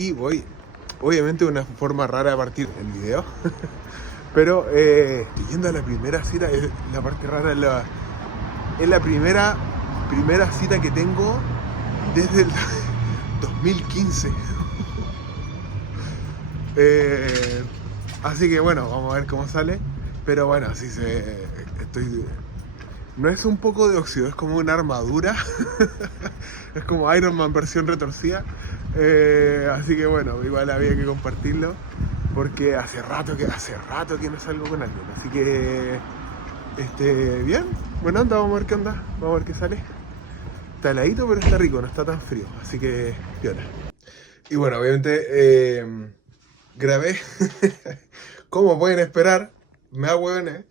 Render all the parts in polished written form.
y voy, obviamente una forma rara de partir el video, pero estoy yendo a la primera cita. Es la parte rara, es la primera cita que tengo desde el 2015. Así que bueno, vamos a ver cómo sale. Pero bueno, no es un poco de óxido, es como una armadura. Es como Iron Man versión retorcida. Así que bueno, igual había que compartirlo, porque hace rato que no salgo con alguien. Así que bien, bueno, anda, vamos a ver qué onda, vamos a ver qué sale. Está heladito, pero está rico, no está tan frío, así que piola. Y bueno, obviamente grabé. Como pueden esperar, me ahueoné.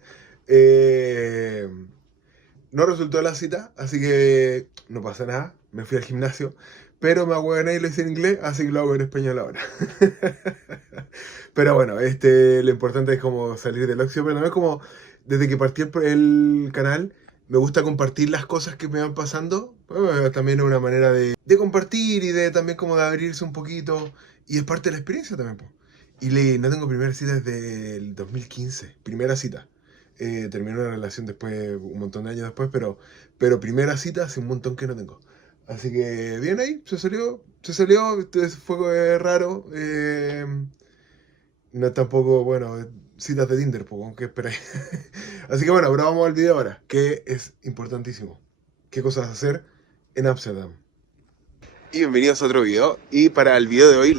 No resultó la cita, así que no pasa nada. Me fui al gimnasio, pero me ahueoné y lo hice en inglés, así que lo hago en español ahora. Pero bueno, lo importante es como salir del óxido, pero no es como desde que partí el canal. Me gusta compartir las cosas que me van pasando. Bueno, también es una manera de compartir y de también como de abrirse un poquito. Y es parte de la experiencia también, po. Y no tengo primera cita desde el 2015. Primera cita. Terminé una relación después, un montón de años después, pero primera cita hace un montón que no tengo. Así que bien ahí, se salió, fue raro. No es tampoco, bueno, citas de Tinder, pues, aunque esperáis. Así que bueno, ahora vamos al video ahora, que es importantísimo. ¿Qué cosas hacer en Ámsterdam? Y bienvenidos a otro video. Y para el video de hoy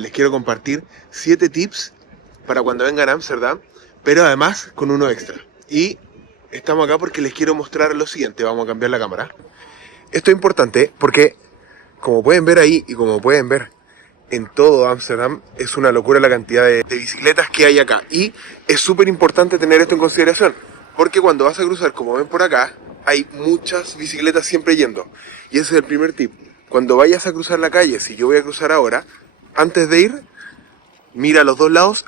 les quiero compartir 7 tips para cuando vengan a Ámsterdam, pero además con uno extra. Y estamos acá porque les quiero mostrar lo siguiente. Vamos a cambiar la cámara. Esto es importante porque, como pueden ver ahí y como pueden ver en todo Ámsterdam, es una locura la cantidad de bicicletas que hay acá. Y es súper importante tener esto en consideración, porque cuando vas a cruzar, como ven por acá, hay muchas bicicletas siempre yendo. Y ese es el primer tip. Cuando vayas a cruzar la calle, si yo voy a cruzar ahora, antes de ir, mira a los dos lados,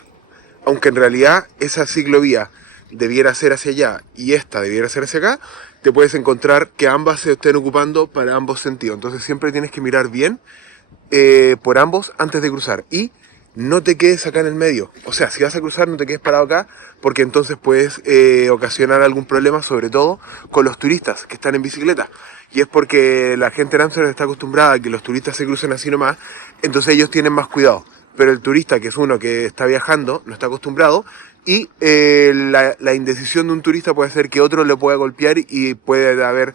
aunque en realidad esa ciclovía debiera ser hacia allá y esta debiera ser hacia acá, te puedes encontrar que ambas se estén ocupando para ambos sentidos. Entonces siempre tienes que mirar bien por ambos antes de cruzar. Y no te quedes acá en el medio. O sea, si vas a cruzar, no te quedes parado acá, porque entonces puedes ocasionar algún problema, sobre todo con los turistas que están en bicicleta. Y es porque la gente en Ámsterdam está acostumbrada a que los turistas se crucen así nomás, entonces ellos tienen más cuidado. Pero el turista, que es uno que está viajando, no está acostumbrado, y la indecisión de un turista puede hacer que otro le pueda golpear y puede haber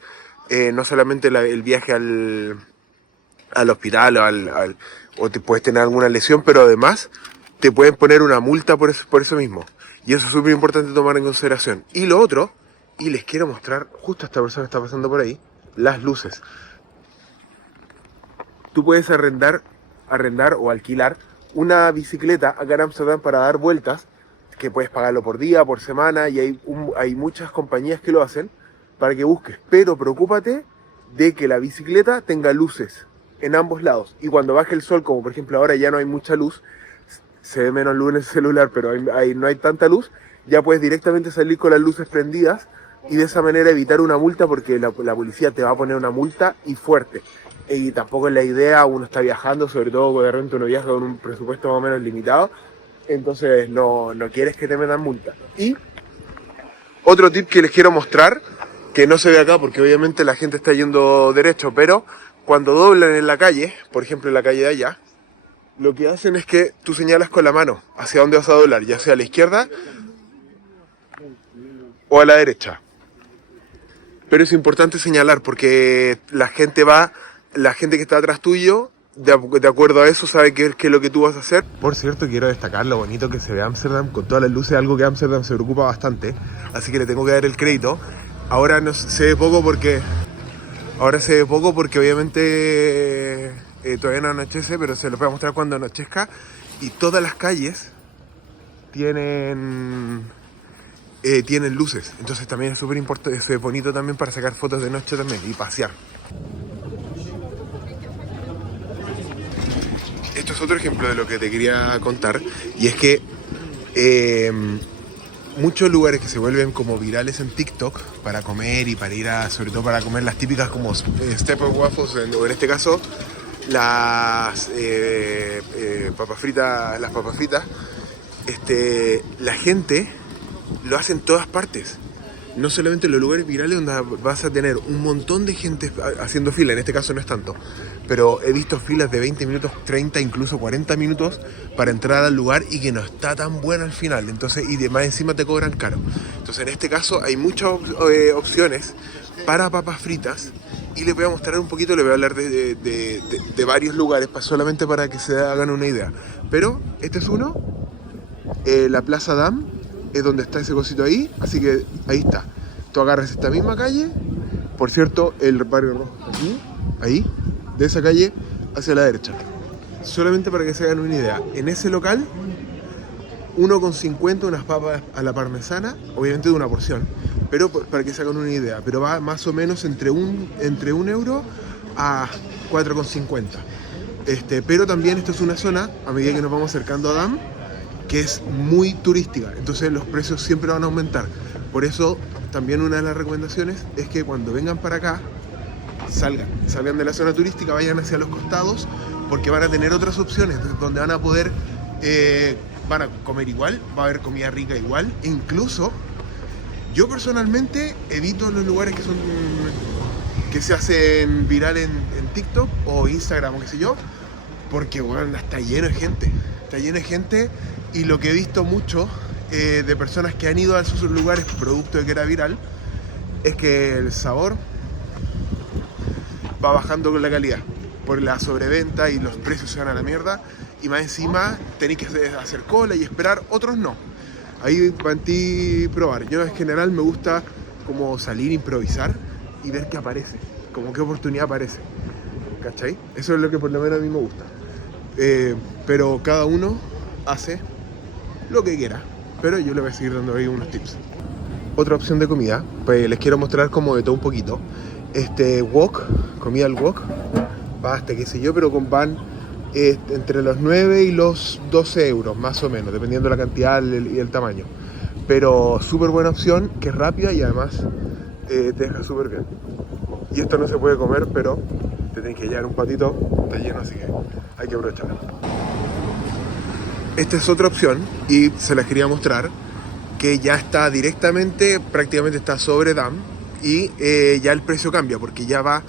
no solamente el viaje al hospital o te puedes tener alguna lesión, pero además te pueden poner una multa por eso mismo. Y eso es súper importante tomar en consideración. Y lo otro, y les quiero mostrar, justo a esta persona que está pasando por ahí, las luces. Tú puedes arrendar o alquilar una bicicleta acá en Ámsterdam para dar vueltas, que puedes pagarlo por día, por semana, y hay muchas compañías que lo hacen para que busques. Pero preocúpate de que la bicicleta tenga luces en ambos lados. Y cuando baje el sol, como por ejemplo ahora ya no hay mucha luz, se ve menos luz en el celular, pero no hay tanta luz, ya puedes directamente salir con las luces prendidas y de esa manera evitar una multa, porque la policía te va a poner una multa y fuerte. Y tampoco es la idea, uno está viajando, sobre todo cuando de repente uno viaja con un presupuesto más o menos limitado, entonces no quieres que te metan multa. Y otro tip que les quiero mostrar, que no se ve acá porque obviamente la gente está yendo derecho, pero cuando doblan en la calle, por ejemplo en la calle de allá, lo que hacen es que tú señalas con la mano hacia dónde vas a doblar, ya sea a la izquierda o a la derecha. Pero es importante señalar porque la gente que está atrás tuyo, de acuerdo a eso, sabe qué es lo que tú vas a hacer. Por cierto, quiero destacar lo bonito que se ve Ámsterdam con todas las luces, algo que Ámsterdam se preocupa bastante, así que le tengo que dar el crédito. Ahora no se ve poco porque obviamente todavía no anochece, pero se los voy a mostrar cuando anochezca. Y todas las calles tienen luces, entonces también es súper importante, es bonito también para sacar fotos de noche también y pasear. Esto es otro ejemplo de lo que te quería contar, y es que muchos lugares que se vuelven como virales en TikTok para comer y para ir sobre todo para comer las típicas como Steppenwolf, o en este caso las papas fritas, la gente lo hace en todas partes. No solamente en los lugares virales donde vas a tener un montón de gente haciendo fila, en este caso no es tanto, pero he visto filas de 20 minutos, 30, incluso 40 minutos para entrar al lugar y que no está tan bueno al final, entonces, y de más encima te cobran caro. Entonces en este caso hay muchas opciones para papas fritas y les voy a mostrar un poquito, les voy a hablar de varios lugares solamente para que se hagan una idea. Pero este es uno, la Plaza Dam, es donde está ese cosito ahí, así que ahí está. Tú agarras esta misma calle, por cierto, el barrio rojo está aquí, ahí, de esa calle hacia la derecha. Solamente para que se hagan una idea, en ese local, 1,50 unas papas a la parmesana, obviamente de una porción, pero para que se hagan una idea, pero va más o menos entre un euro a 4,50. Pero también esto es una zona, a medida que nos vamos acercando a Dam, que es muy turística, entonces los precios siempre van a aumentar. Por eso también una de las recomendaciones es que cuando vengan para acá salgan de la zona turística, vayan hacia los costados, porque van a tener otras opciones donde van a poder van a comer igual, va a haber comida rica igual. E incluso yo personalmente evito los lugares que se hacen viral en TikTok o Instagram o qué sé yo, porque bueno, está lleno de gente. Y lo que he visto mucho de personas que han ido a esos lugares producto de que era viral es que el sabor va bajando con la calidad por la sobreventa y los precios se van a la mierda, y más encima tenéis que hacer cola y esperar, otros no. Ahí para ti probar. Yo en general me gusta como salir, improvisar y ver qué aparece, como qué oportunidad aparece, ¿cachai? Eso es lo que por lo menos a mí me gusta. Pero cada uno hace lo que quiera, pero yo le voy a seguir dando ahí unos tips. Otra opción de comida, pues les quiero mostrar como de todo un poquito. Wok, comida al wok, pasta, qué sé yo, pero van entre los 9 y los 12 euros, más o menos, dependiendo de la cantidad y el tamaño. Pero súper buena opción, que es rápida y además te deja súper bien. Y esto no se puede comer, pero te tienes que llevar un patito, está lleno, así que hay que aprovecharlo. Esta es otra opción y se las quería mostrar, que ya está directamente, prácticamente está sobre Dam, y ya el precio cambia porque ya va,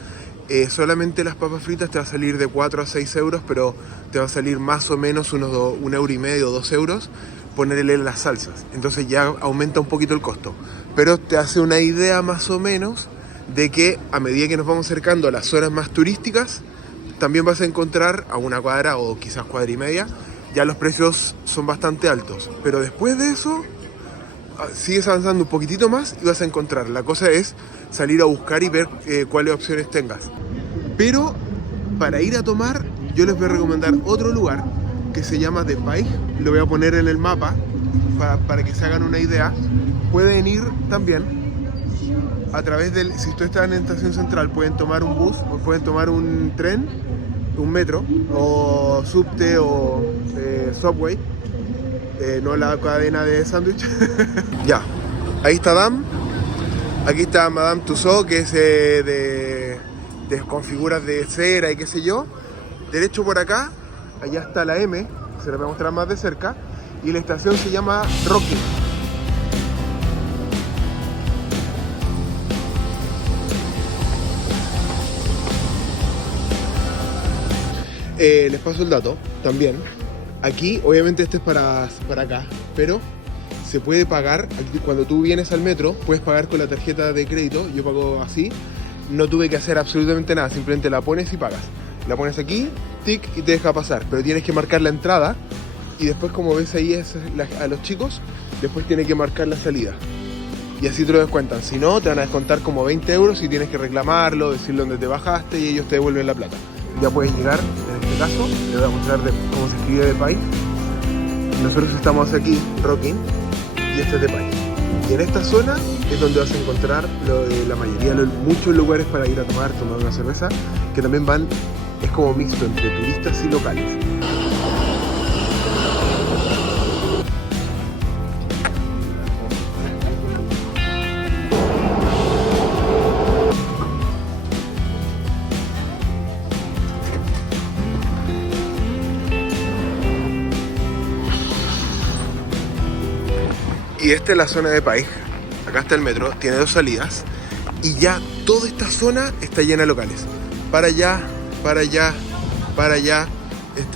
solamente las papas fritas te va a salir de 4 a 6 euros, pero te va a salir más o menos unos 1,5 €, 2 euros ponerle las salsas, entonces ya aumenta un poquito el costo, pero te hace una idea más o menos de que a medida que nos vamos acercando a las zonas más turísticas, también vas a encontrar a una cuadra o quizás cuadra y media, ya los precios son bastante altos, pero después de eso sigues avanzando un poquitito más y vas a encontrar. La cosa es salir a buscar y ver cuáles opciones tengas. Pero para ir a tomar, yo les voy a recomendar otro lugar que se llama The Pike. Lo voy a poner en el mapa para que se hagan una idea. Pueden ir también a través del... Si ustedes están en Estación Central, pueden tomar un bus o pueden tomar un tren, un metro, o subte o subway, no la cadena de sándwich. Ya, ahí está Dam, aquí está Madame Tussauds, que es con figuras de cera y qué sé yo. Derecho por acá, allá está la M, se la voy a mostrar más de cerca, y la estación se llama Rocky. Les paso el dato también. Aquí, obviamente este es para acá, pero se puede pagar, cuando tú vienes al metro, puedes pagar con la tarjeta de crédito. Yo pago así, no tuve que hacer absolutamente nada, simplemente la pones y pagas. La pones aquí, tic, y te deja pasar, pero tienes que marcar la entrada, y después, como ves ahí a los chicos, después tienes que marcar la salida. Y así te lo descuentan. Si no, te van a descontar como 20 euros y tienes que reclamarlo, decirle dónde te bajaste y ellos te devuelven la plata. Ya puedes llegar, en este caso, les voy a mostrar cómo se escribe The Pike. Nosotros estamos aquí, Rocking, y este es The Pike. Y en esta zona es donde vas a encontrar la mayoría, muchos lugares para ir a tomar una cerveza, que también es como mixto entre turistas y locales. Y esta es la zona de Paige. Acá está el metro, tiene 2 salidas. Y ya toda esta zona está llena de locales. Para allá, para allá, para allá.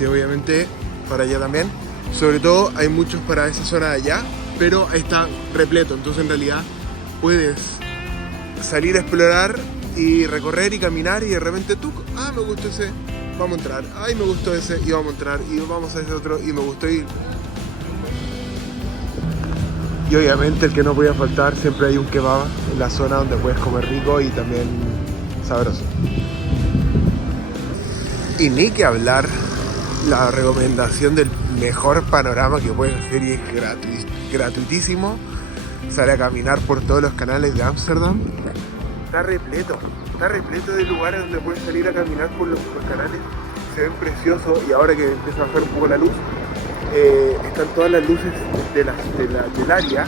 Obviamente, para allá también. Sobre todo hay muchos para esa zona de allá. Pero ahí está repleto. Entonces en realidad puedes salir a explorar y recorrer y caminar. Y de repente tú, me gustó ese, vamos a entrar. Ay, me gustó ese y vamos a entrar. Y vamos a ese otro y me gustó ir. Y obviamente el que no podía faltar, siempre hay un kebab en la zona donde puedes comer rico y también sabroso. Y ni que hablar, la recomendación del mejor panorama que puedes hacer y es gratuitísimo. Sale a caminar por todos los canales de Ámsterdam. Está repleto de lugares donde puedes salir a caminar por los canales. Se ven preciosos y ahora que empieza a bajar un poco la luz, están todas las luces del área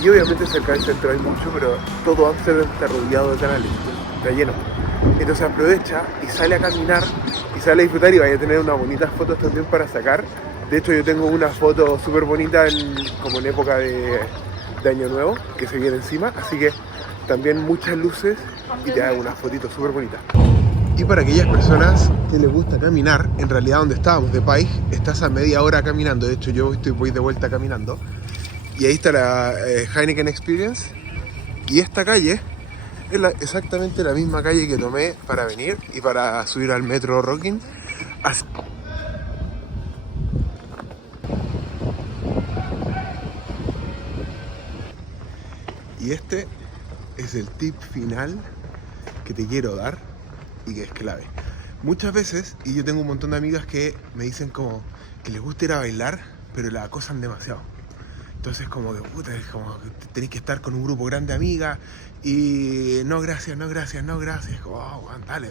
y obviamente cerca del centro hay mucho, pero todo Ámsterdam está rodeado de canales, está lleno. Entonces aprovecha y sale a caminar y sale a disfrutar y vaya a tener unas bonitas fotos también para sacar. De hecho yo tengo una foto súper bonita como en época de Año Nuevo que se viene encima, así que también muchas luces y te hago unas fotitos súper bonitas. Y para aquellas personas que les gusta caminar, en realidad donde estábamos de Paige, estás a media hora caminando. De hecho yo voy de vuelta caminando. Y ahí está la Heineken Experience. Y esta calle es exactamente la misma calle que tomé para venir y para subir al metro Rocking. Y este es el tip final que te quiero dar y que es clave. Muchas veces, y yo tengo un montón de amigas que me dicen como que les gusta ir a bailar, pero la acosan demasiado. Entonces como que, puta, es como que tenés que estar con un grupo grande de amigas y no gracias, no gracias, no gracias. Como, dale,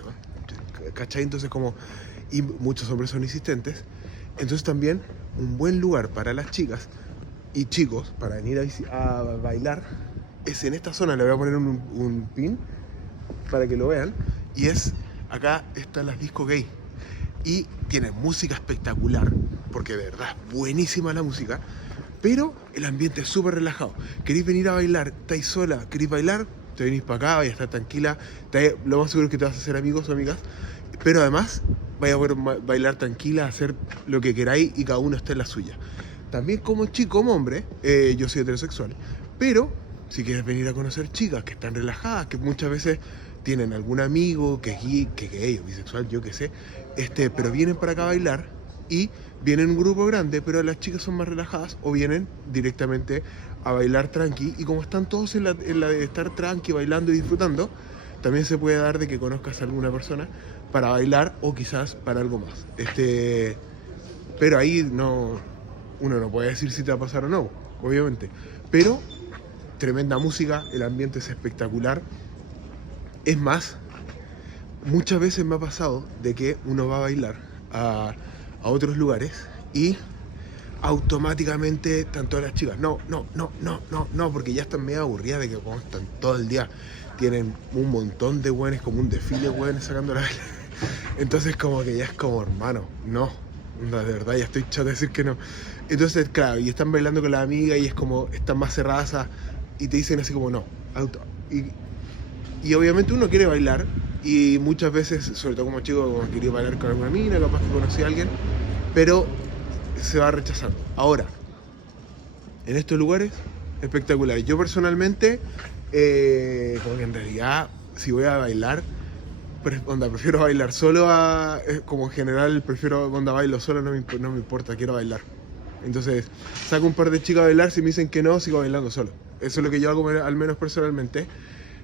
¿cachai? Entonces como, y muchos hombres son insistentes. Entonces también un buen lugar para las chicas y chicos para venir a bailar es en esta zona. Le voy a poner un pin para que lo vean. Y acá están las disco gay. Y tienen música espectacular, porque de verdad es buenísima la música. Pero el ambiente es súper relajado. ¿Queréis venir a bailar? ¿Estáis sola? ¿Queréis bailar? Te venís para acá, vais a estar tranquila. Lo más seguro es que te vas a hacer amigos o amigas. Pero además vais a poder bailar tranquila, hacer lo que queráis y cada uno esté en la suya. También como chico, como hombre, yo soy heterosexual. Pero si quieres venir a conocer chicas que están relajadas, que muchas veces tienen algún amigo que es gay o bisexual, yo qué sé, pero vienen para acá a bailar y vienen un grupo grande, pero las chicas son más relajadas o vienen directamente a bailar tranqui, y como están todos en la de estar tranqui, bailando y disfrutando, también se puede dar de que conozcas a alguna persona para bailar o quizás para algo más. Pero ahí uno no puede decir si te va a pasar o no, obviamente, pero tremenda música, el ambiente es espectacular. Es más, muchas veces me ha pasado de que uno va a bailar a otros lugares y automáticamente están todas las chicas, no, porque ya están medio aburridas de que como están todo el día, tienen un montón de güeyes, como un desfile de güeyes sacando la baila. Entonces como que ya es como, hermano, no, de verdad ya estoy chato de decir que no. Entonces claro, y están bailando con la amiga y es como, están más cerradas y te dicen así como no, y obviamente uno quiere bailar y muchas veces, sobre todo como chico, como quería bailar con alguna mina, capaz que conocí a alguien, pero se va rechazando. Ahora, en estos lugares espectaculares, yo personalmente, como que en realidad, si voy a bailar, prefiero bailar solo, como en general prefiero bailo solo, no me importa, quiero bailar. Entonces, saco un par de chicas a bailar, si me dicen que no, sigo bailando solo. Eso es lo que yo hago, al menos personalmente.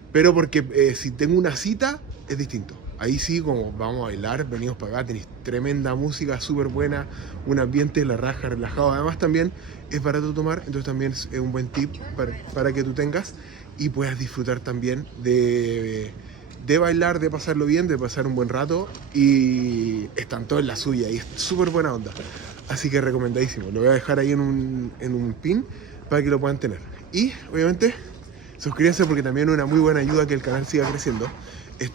Pero porque si tengo una cita, es distinto. Ahí sí, como vamos a bailar, venimos para acá, tenéis tremenda música, súper buena, un ambiente la raja, relajado. Además también es barato tomar, entonces también es un buen tip para que tú tengas y puedas disfrutar también de bailar, de pasarlo bien, de pasar un buen rato, y están todos en la suya y es súper buena onda. Así que recomendadísimo. Lo voy a dejar ahí en un pin para que lo puedan tener. Y obviamente suscríbanse porque también es una muy buena ayuda a que el canal siga creciendo.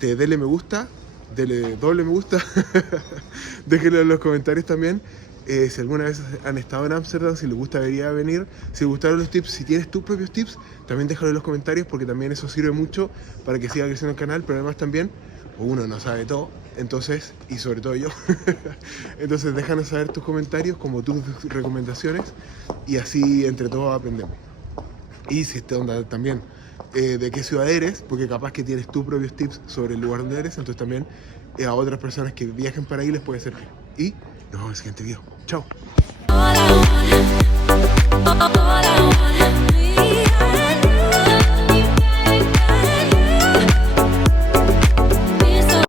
Denle me gusta, denle doble me gusta, déjenlo en los comentarios también. Si alguna vez han estado en Ámsterdam, si les gustaría venir, si les gustaron los tips, si tienes tus propios tips, también déjalo en los comentarios porque también eso sirve mucho para que siga creciendo el canal, pero además también uno no sabe todo, entonces, y sobre todo yo, entonces déjanos saber tus comentarios como tus recomendaciones y así entre todos aprendemos. Y si te onda también de qué ciudad eres, porque capaz que tienes tus propios tips sobre el lugar donde eres, entonces también a otras personas que viajen para ahí les puede servir. Y nos vemos en el siguiente video. Chao.